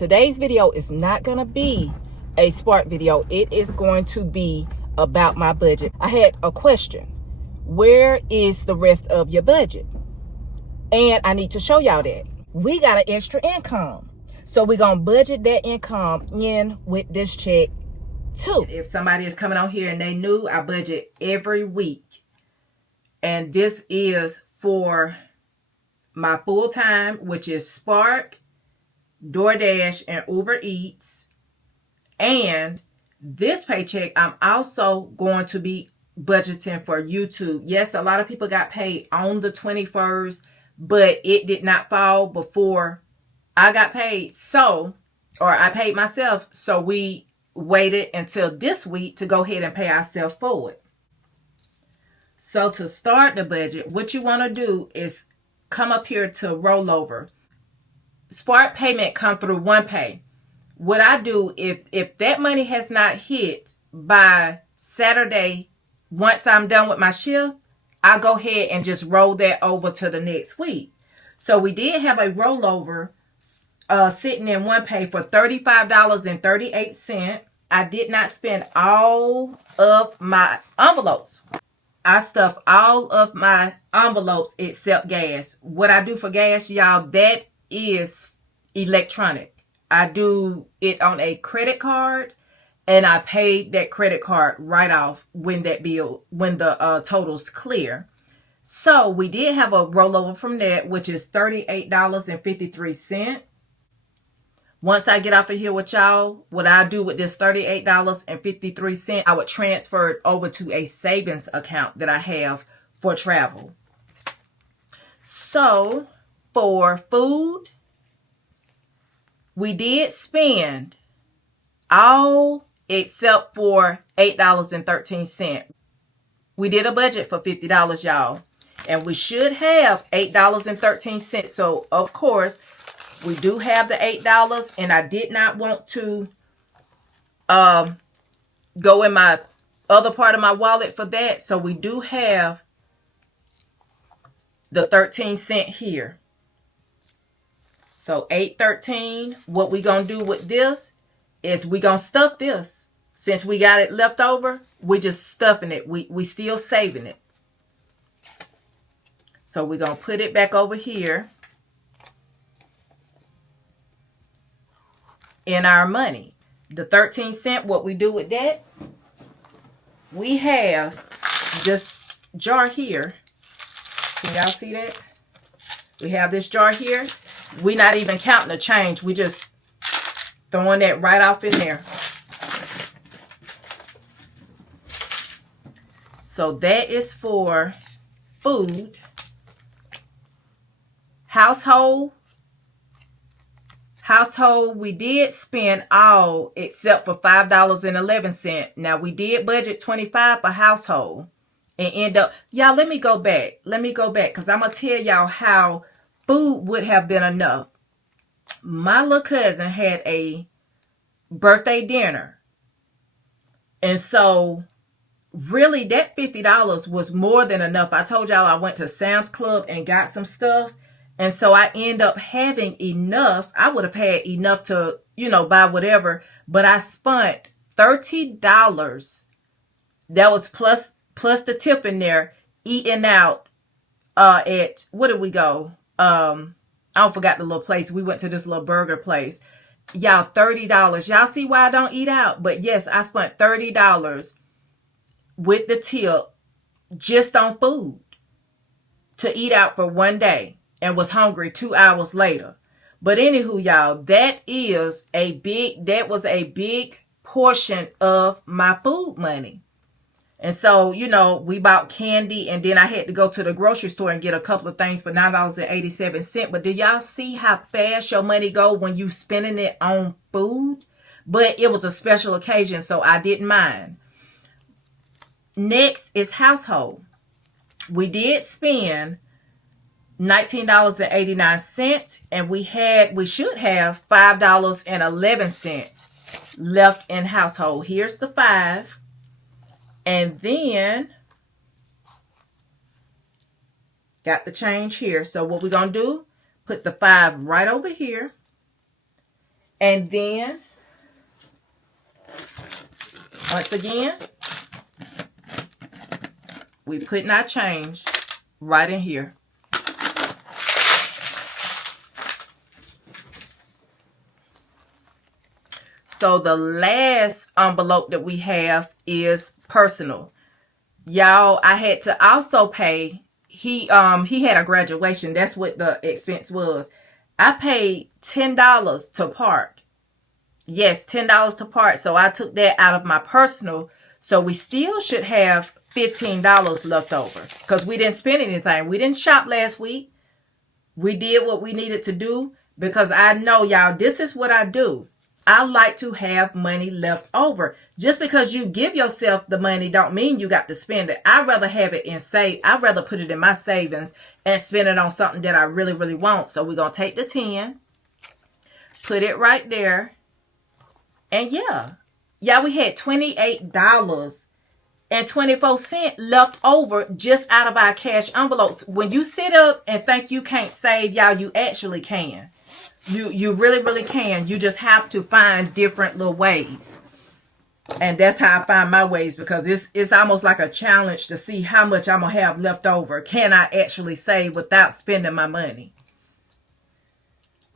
Today's video is not going to be a Spark video. It is going to be about my budget. I had a question. Where is the rest of your budget? And I need to show y'all that. We got an extra income. So we're going to budget that income in with this check too. If somebody is coming on here and they knew, I budget every week. And this is for my full time, which is Spark, DoorDash, and Uber Eats. And this paycheck, I'm also going to be budgeting for YouTube. Yes, a lot of people got paid on the 21st, but it did not fall before I got paid. So, or I paid myself. So we waited until this week to go ahead and pay ourselves forward. So to start the budget, what you want to do is come up here to rollover. Spark payment come through OnePay. What I do, if that money has not hit by Saturday, once I'm done with my shift, I go ahead and just roll that over to the next week. So we did have a rollover sitting in OnePay for $35.38. I did not spend all of my envelopes. I stuff all of my envelopes except gas. What I do for gas, y'all, that is electronic. I do it on a credit card, and I paid that credit card right off when the total's clear. So we did have a rollover from that, which is $38.53. Once I get off of here with y'all, what I do with this $38.53, I would transfer it over to a savings account that I have for travel. So for food, we did spend all except for $8.13. We did a budget for $50, y'all. And we should have $8.13. So, of course, we do have the $8. And I did not want to go in my other part of my wallet for that. So we do have the 13 cents here. So $8.13. What we gonna do with this is we gonna stuff this. Since we got it left over, we just stuffing it. We still saving it. So we're gonna put it back over here in our money. The 13 cents, what we do with that, we have this jar here. Can y'all see that? We have this jar here. We're not even counting the change. We just throwing that right off in there. So that is for food. Household, we did spend all except for $5.11. Now we did budget $25 for household and end up, y'all, let me go back because I'm gonna tell y'all how food would have been enough. My little cousin had a birthday dinner, and so really that $50 was more than enough. I told y'all I went to Sam's Club and got some stuff. And so I end up having enough. I would have had enough to, buy whatever. But I spent $30. That was plus the tip in there. Eating out at, where did we go? I forgot the little place. We went to this little burger place. Y'all, $30. Y'all see why I don't eat out? But yes, I spent $30 with the tip just on food to eat out for one day. And was hungry 2 hours later. But anywho, y'all, that was a big portion of my food money. And so, we bought candy, and then I had to go to the grocery store and get a couple of things for $9.87. But do y'all see how fast your money go when you spending it on food? But it was a special occasion, so I didn't mind. Next is household. We did spend $19.89, and we should have $5.11 left in household. Here's the 5, and then got the change here. So what we're gonna do, put the 5 right over here, And then, once again, we putting our change right in here. So the last envelope that we have is personal. Y'all, I had to also pay. He had a graduation. That's what the expense was. I paid $10 to park. Yes, $10 to park. So I took that out of my personal. So we still should have $15 left over because we didn't spend anything. We didn't shop last week. We did what we needed to do because I know, y'all, this is what I do. I like to have money left over. Just because you give yourself the money don't mean you got to spend it. I'd rather have it in save. I'd rather put it in my savings and spend it on something that I really, really want. So we're going to take the 10, put it right there. And yeah, we had $28.24 left over just out of our cash envelopes. When you sit up and think you can't save, y'all, you actually can. You really, really can. You just have to find different little ways. And that's how I find my ways, because it's almost like a challenge to see how much I'm going to have left over. Can I actually save without spending my money?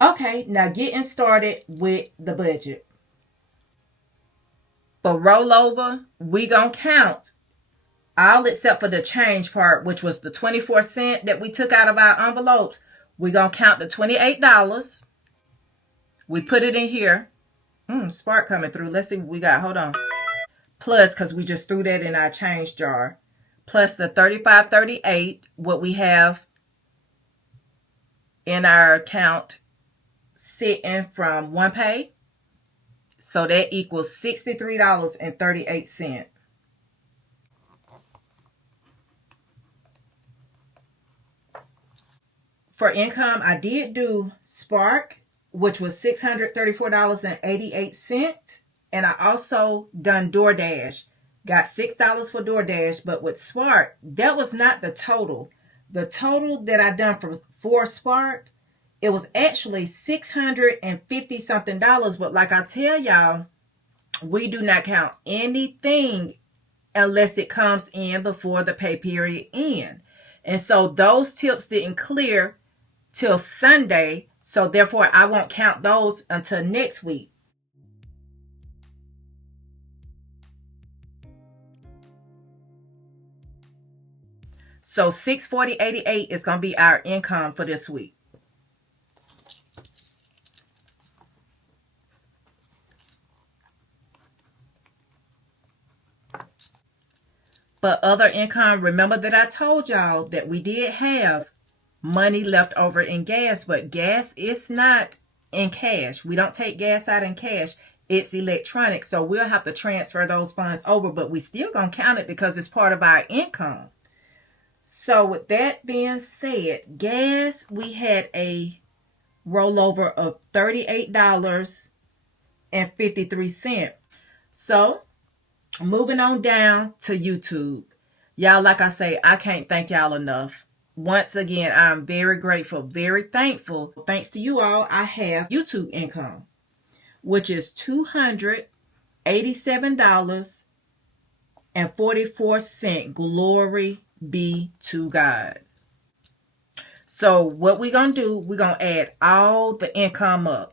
Okay, now getting started with the budget. For rollover, we going to count all except for the change part, which was the 24 cents that we took out of our envelopes. We going to count the $28. We put it in here. Spark coming through. Let's see what we got. Hold on. Plus, because we just threw that in our change jar. Plus the $35.38, what we have in our account sitting from one pay. So that equals $63.38. For income, I did do Spark, which was $634.88. And I also done DoorDash. Got $6 for DoorDash, but with Spark, that was not the total. The total that I done for Spark, it was actually $650 something. But like I tell y'all, we do not count anything unless it comes in before the pay period ends. And so those tips didn't clear till Sunday. So therefore, I won't count those until next week. So $640.88 is going to be our income for this week. But other income, remember that I told y'all that we did have money left over in gas, but gas is not in cash. We don't take gas out in cash. It's electronic. So we'll have to transfer those funds over, but we still going to count it because it's part of our income. So with that being said, gas, we had a rollover of $38.53. So moving on down to YouTube. Y'all, like I say, I can't thank y'all enough. Once again, I'm very grateful, very thankful. Thanks to you all, I have YouTube income, which is $287.44. Glory be to God. So what we're going to do, we're going to add all the income up.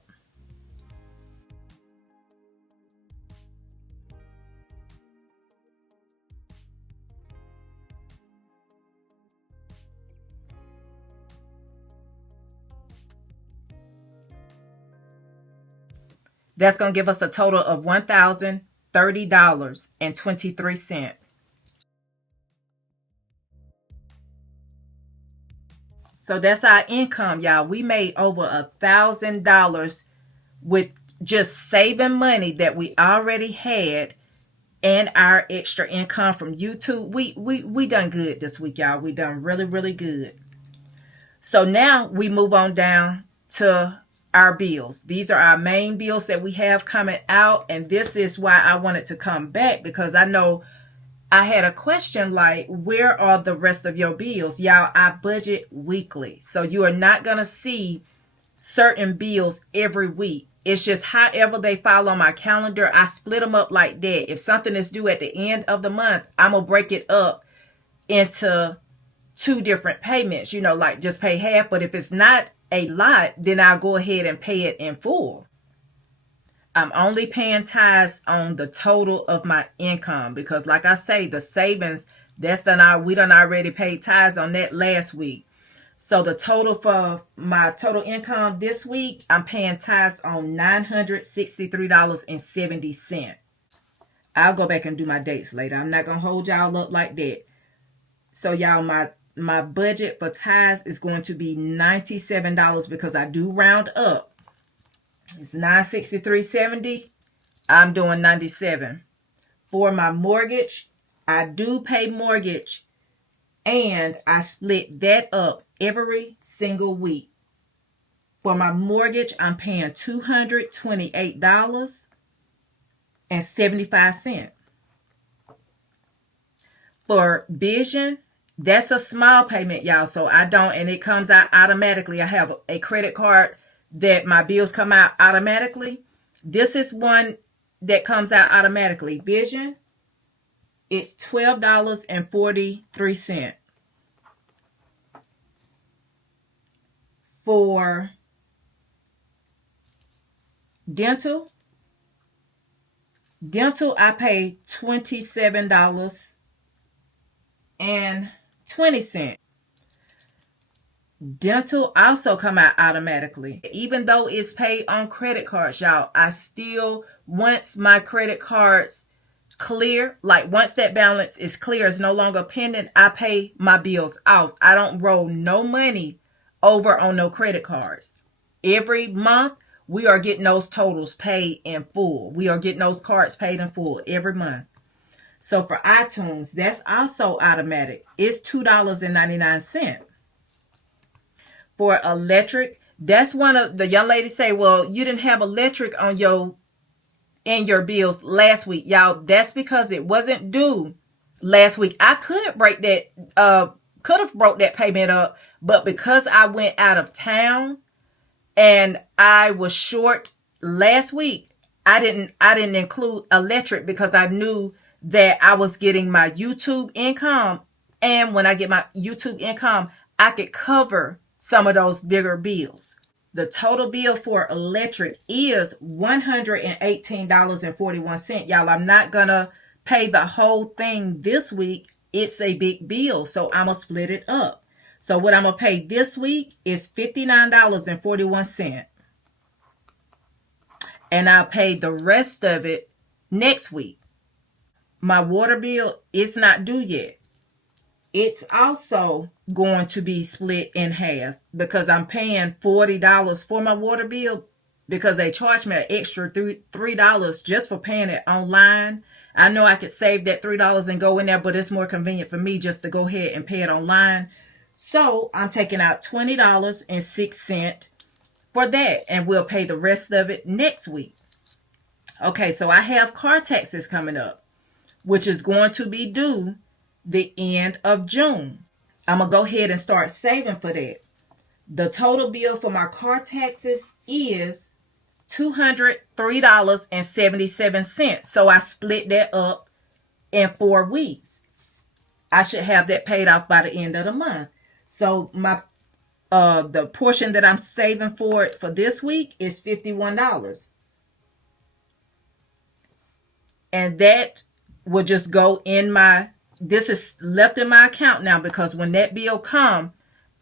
That's going to give us a total of $1,030.23. So that's our income, y'all. We made over $1,000 with just saving money that we already had and our extra income from YouTube. We done good this week, y'all. We done really, really good. So now we move on down to our bills. These are our main bills that we have coming out. And this is why I wanted to come back, because I know I had a question like, where are the rest of your bills? Y'all, I budget weekly. So you are not going to see certain bills every week. It's just however they fall on my calendar. I split them up like that. If something is due at the end of the month, I'm going to break it up into 2 different payments, like just pay half. But if it's not a lot, then I'll go ahead and pay it in full. I'm only paying tithes on the total of my income because, like I say, the savings, we done already paid tithes on that last week. So the total for my total income this week, I'm paying tithes on $963.70. I'll go back and do my dates later. I'm not going to hold y'all up like that. So y'all, my budget for tithes is going to be $97 because I do round up. It's $963.70. I'm doing $97. For my mortgage, I do pay mortgage, and I split that up every single week. For my mortgage, I'm paying $228.75. For vision, that's a small payment, y'all. So and it comes out automatically. I have a credit card that my bills come out automatically. This is one that comes out automatically. Vision, it's $12.43. For dental, I pay $27.20. Dental also come out automatically. Even though it's paid on credit cards, y'all, I still, once my credit cards clear, like once that balance is clear, it's no longer pending, I pay my bills off. I don't roll no money over on no credit cards. Every month, we are getting those totals paid in full. We are getting those cards paid in full every month. So for iTunes, that's also automatic. It's $2.99. For electric, that's one of the young ladies say, well, you didn't have electric in your bills last week. Y'all, that's because it wasn't due last week. I could have broke that payment up, but because I went out of town and I was short last week, I didn't include electric because I knew that I was getting my YouTube income. And when I get my YouTube income, I could cover some of those bigger bills. The total bill for electric is $118.41. Y'all, I'm not going to pay the whole thing this week. It's a big bill, so I'm going to split it up. So what I'm going to pay this week is $59.41. And I'll pay the rest of it next week. My water bill, it's not due yet. It's also going to be split in half because I'm paying $40 for my water bill because they charge me an extra $3 just for paying it online. I know I could save that $3 and go in there, but it's more convenient for me just to go ahead and pay it online. So I'm taking out $20.06 for that, and we'll pay the rest of it next week. Okay, so I have car taxes coming up, which is going to be due the end of June. I'm going to go ahead and start saving for that. The total bill for my car taxes is $203.77. So I split that up in 4 weeks. I should have that paid off by the end of the month. So my the portion that I'm saving for it for this week is $51. And that will just go in this is left in my account now because when that bill comes,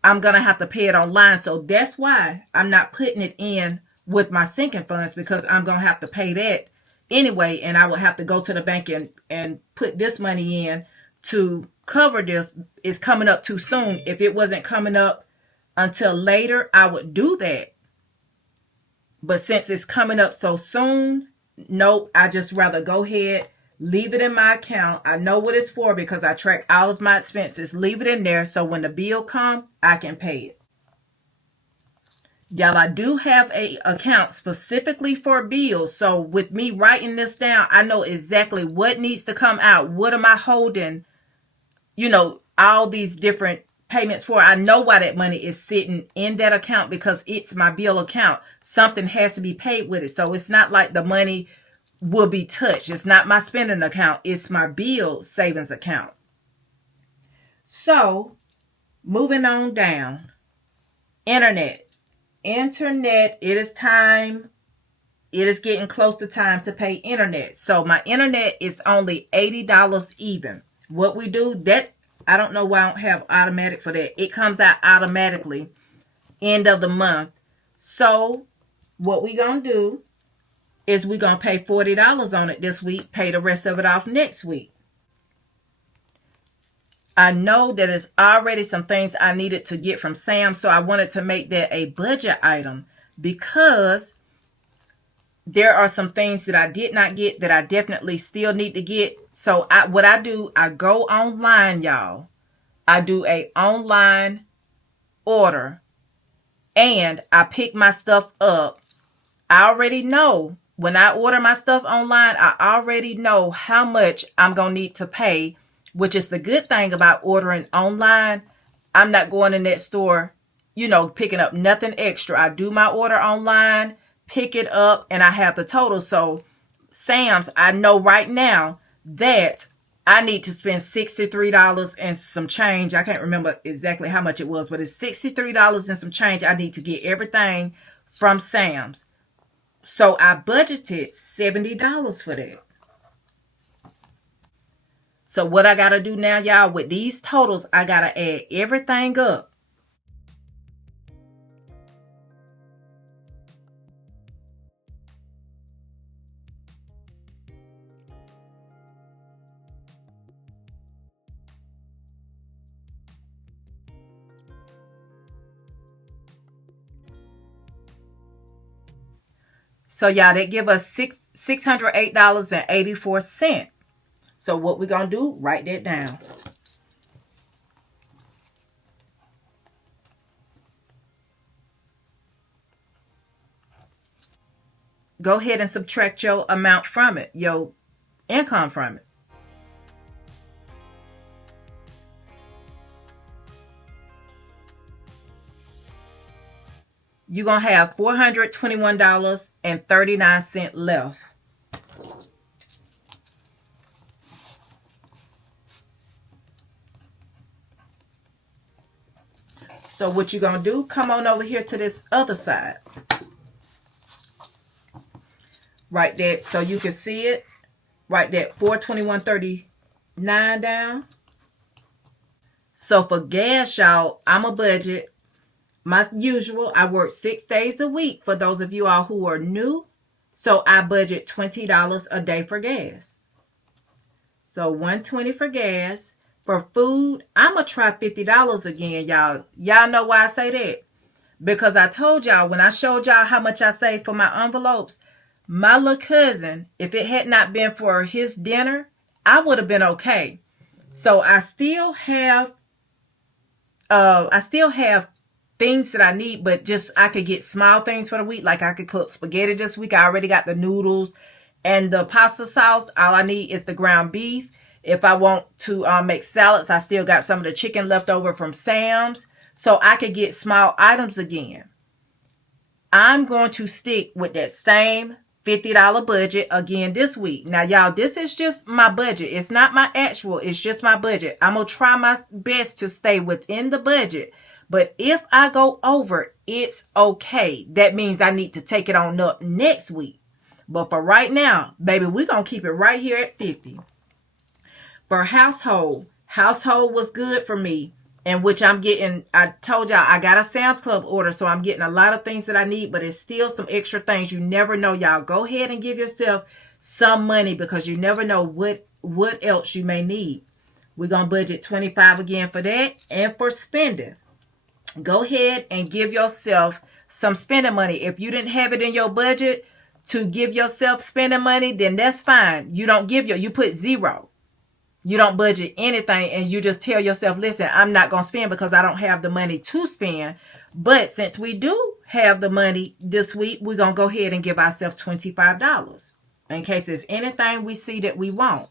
I'm going to have to pay it online. So that's why I'm not putting it in with my sinking funds because I'm going to have to pay that anyway. And I will have to go to the bank and put this money in to cover this. It's coming up too soon. If it wasn't coming up until later, I would do that. But since it's coming up so soon, nope, I just rather go ahead, leave it in my account. I know what it's for because I track all of my expenses. Leave it in there so when the bill comes, I can pay it. Y'all, I do have a account specifically for bills. So with me writing this down, I know exactly what needs to come out. What am I holding? All these different payments for. I know why that money is sitting in that account, because it's my bill account. Something has to be paid with it. So it's not like the money will be touched. It's not my spending account. It's my bill savings account. So moving on down. Internet. It is time. It is getting close to time to pay internet. So my internet is only $80 even. What we do, that I don't know why I don't have automatic for that. It comes out automatically end of the month. So what we gonna do is we gonna pay $40 on it this week, pay the rest of it off next week. I know that there's already some things I needed to get from Sam, so I wanted to make that a budget item, because there are some things that I did not get that I definitely still need to get. So what I do, I go online, y'all. I do a online order and I pick my stuff up. I already know when I order my stuff online, I already know how much I'm going to need to pay, which is the good thing about ordering online. I'm not going in that store, picking up nothing extra. I do my order online, pick it up, and I have the total. So Sam's, I know right now that I need to spend $63 and some change. I can't remember exactly how much it was, but it's $63 and some change. I need to get everything from Sam's. So I budgeted $70 for that. So what I got to do now, y'all, with these totals, I got to add everything up. So y'all, that give us $608.84. So what we're going to do, write that down. Go ahead and subtract your amount from it, your income from it. You're going to have $421.39 left. So what you're going to do, come on over here to this other side. Write that so you can see it. Write that $421.39 down. So for gas, y'all, I'm a budget. My usual, I work 6 days a week for those of you all who are new. So I budget $20 a day for gas. So $120 for gas. For food, I'm going to try $50 again, y'all. Y'all know why I say that? Because I told y'all, when I showed y'all how much I saved for my envelopes, my little cousin, if it had not been for his dinner, I would have been okay. So I still have things that I need, but just I could get small things for the week. Like I could cook spaghetti this week. I already got the noodles and the pasta sauce. All I need is the ground beef. If I want to make salads, I still got some of the chicken left over from Sam's. So I could get small items again. I'm going to stick with that same $50 budget again this week. Now, y'all, this is just my budget. It's not my actual. It's just my budget. I'm going to try my best to stay within the budget. But if I go over, it's okay. That means I need to take it on up next week. But for right now, baby, we're going to keep it right here at 50. For household was good for me, in which I'm getting, I told y'all, I got a Sam's Club order, so I'm getting a lot of things that I need, but it's still some extra things. You never know, y'all. Go ahead and give yourself some money, because you never know what else you may need. We're going to budget $25 again for that. And for spending, go ahead and give yourself some spending money. If you didn't have it in your budget to give yourself spending money, then that's fine. You don't you put zero. You don't budget anything, and you just tell yourself, listen, I'm not going to spend because I don't have the money to spend. But since we do have the money this week, we're going to go ahead and give ourselves $25 in case there's anything we see that we want.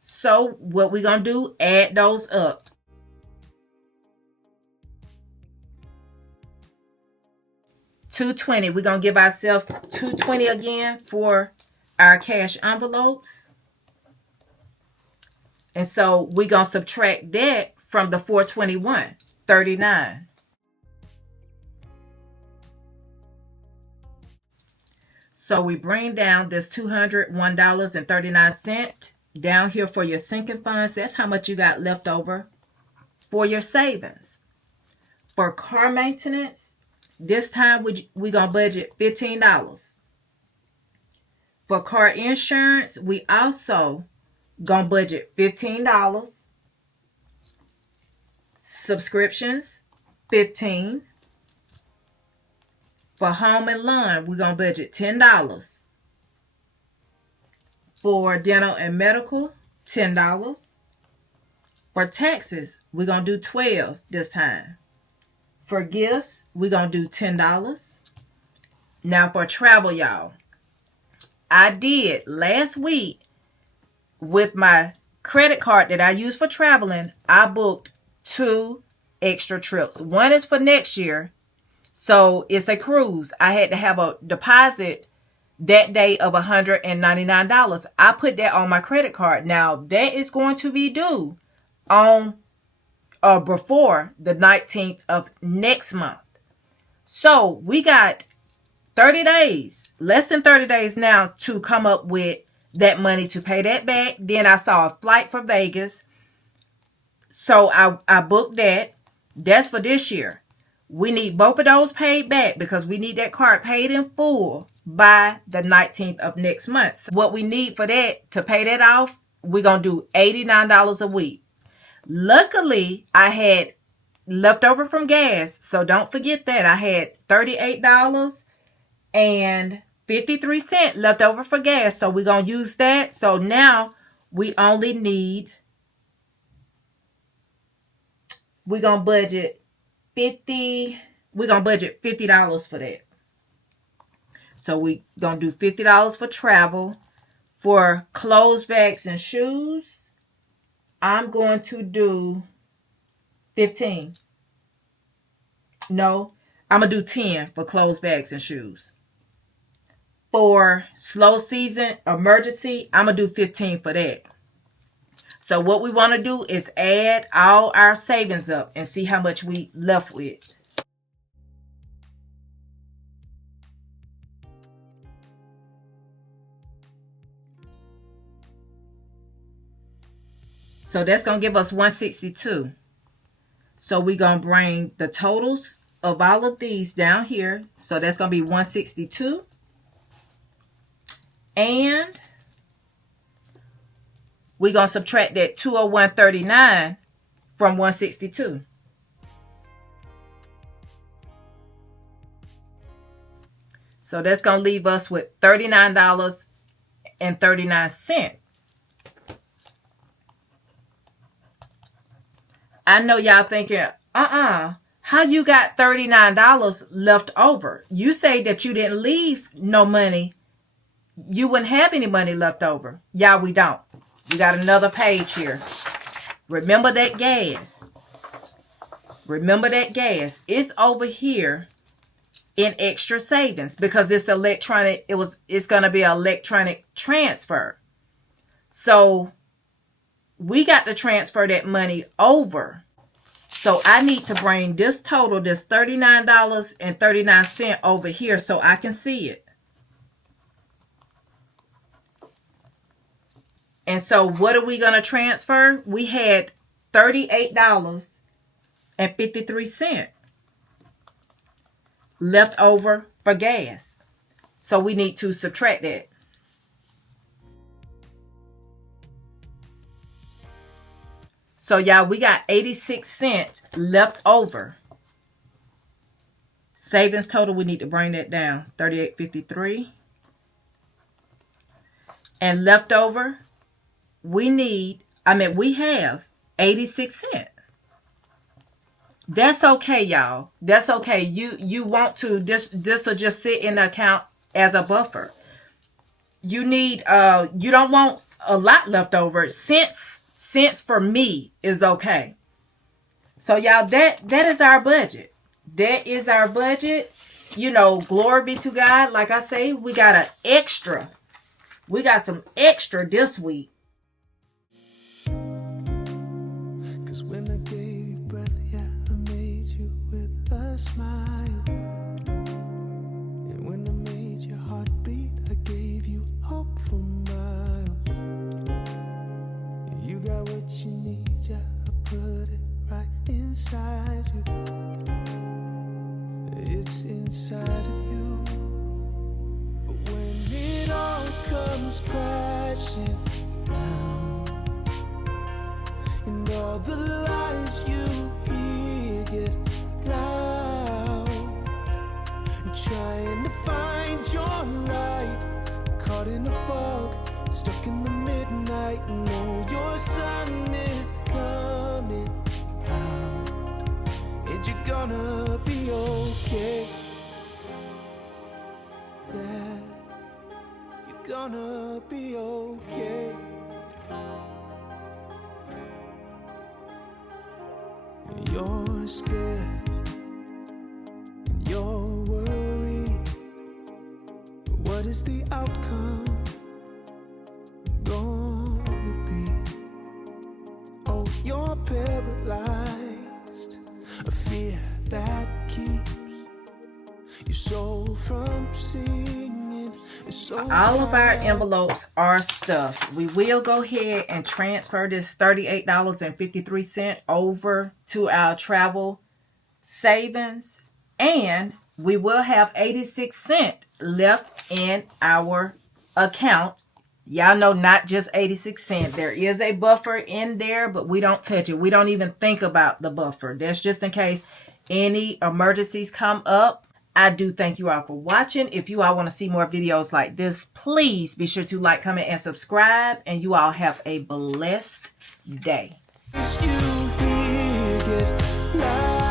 So what we're going to do, add those up. $220. We're going to give ourselves $220 again for our cash envelopes. And so we're going to subtract that from the $421, $39. So we bring down this $201.39 down here for your sinking funds. That's how much you got left over for your savings. For car maintenance, this time we're going to budget $15. For car insurance, we also going to budget $15. Subscriptions, $15. For home and lawn, we're going to budget $10. For dental and medical, $10. For taxes, we're going to do $12 this time. For gifts, we're going to do $10. Now for travel, y'all. I did last week with my credit card that I use for traveling. I booked 2 extra trips. One is for next year. So it's a cruise. I had to have a deposit that day of $199. I put that on my credit card. Now that is going to be due on before the 19th of next month. So we got 30 days, less than 30 days now to come up with that money to pay that back. Then I saw a flight for Vegas. So I booked that. That's for this year. We need both of those paid back because we need that card paid in full by the 19th of next month. So what we need for that, to pay that off, we're going to do $89 a week. Luckily, I had leftover from gas. So don't forget that. I had $38.53 left over for gas. So we're going to use that. So now we only need, we're going to budget $50 for that. So we going to do $50 for travel. For clothes, bags, and shoes, I'm going to do 15. No, I'm going to do 10 for clothes, bags, and shoes. For slow season emergency, I'm going to do 15 for that. So what we want to do is add all our savings up and see how much we left with. So that's going to give us 162. So we're going to bring the totals of all of these down here. So that's going to be 162. And we're going to subtract that 201.39 from 162. So that's going to leave us with $39.39. I know y'all thinking, how you got $39 left over? You say that you didn't leave no money. You wouldn't have any money left over. Y'all, we don't. We got another page here. Remember that gas. Remember that gas. It's over here in extra savings because it's electronic. It's going to be an electronic transfer. So we got to transfer that money over. So I need to bring this total, this $39.39 over here so I can see it. And so what are we going to transfer? We had $38.53 left over for gas. So we need to subtract that. So y'all, we got 86 cents left over. Savings total, we need to bring that down. $38.53. And leftover, we have 86 cents. That's okay, y'all. That's okay. You want to, this will just sit in the account as a buffer. You need, you don't want a lot left over. Cents for me is okay. So y'all, that is our budget. That is our budget. you know, glory be to God. Like I say, we got an extra. We got some extra this week. Cause when I gave you breath, yeah, I made you with a smile. And when I made your heart beat, I gave you hope for miles. You got what you need, yeah, I put it right inside you. It's inside of you. But when it all comes crashing down, and all the lies you hear get loud, trying to find your light, caught in a fog, stuck in the midnight. No, your sun is coming out, and you're gonna be okay. Yeah, you're gonna be okay. You're scared and you're worried. What is the outcome gonna be? Oh, you're paralyzed. A fear that keeps your soul from singing. So all of our envelopes are stuffed. We will go ahead and transfer this $38.53 over to our travel savings, and we will have 86 cents left in our account. Y'all know, not just 86 cents. There is a buffer in there, but we don't touch it. We don't even think about the buffer. That's just in case any emergencies come up. I do thank you all for watching. If you all want to see more videos like this, please be sure to like, comment, and subscribe. And you all have a blessed day. you hear get loud.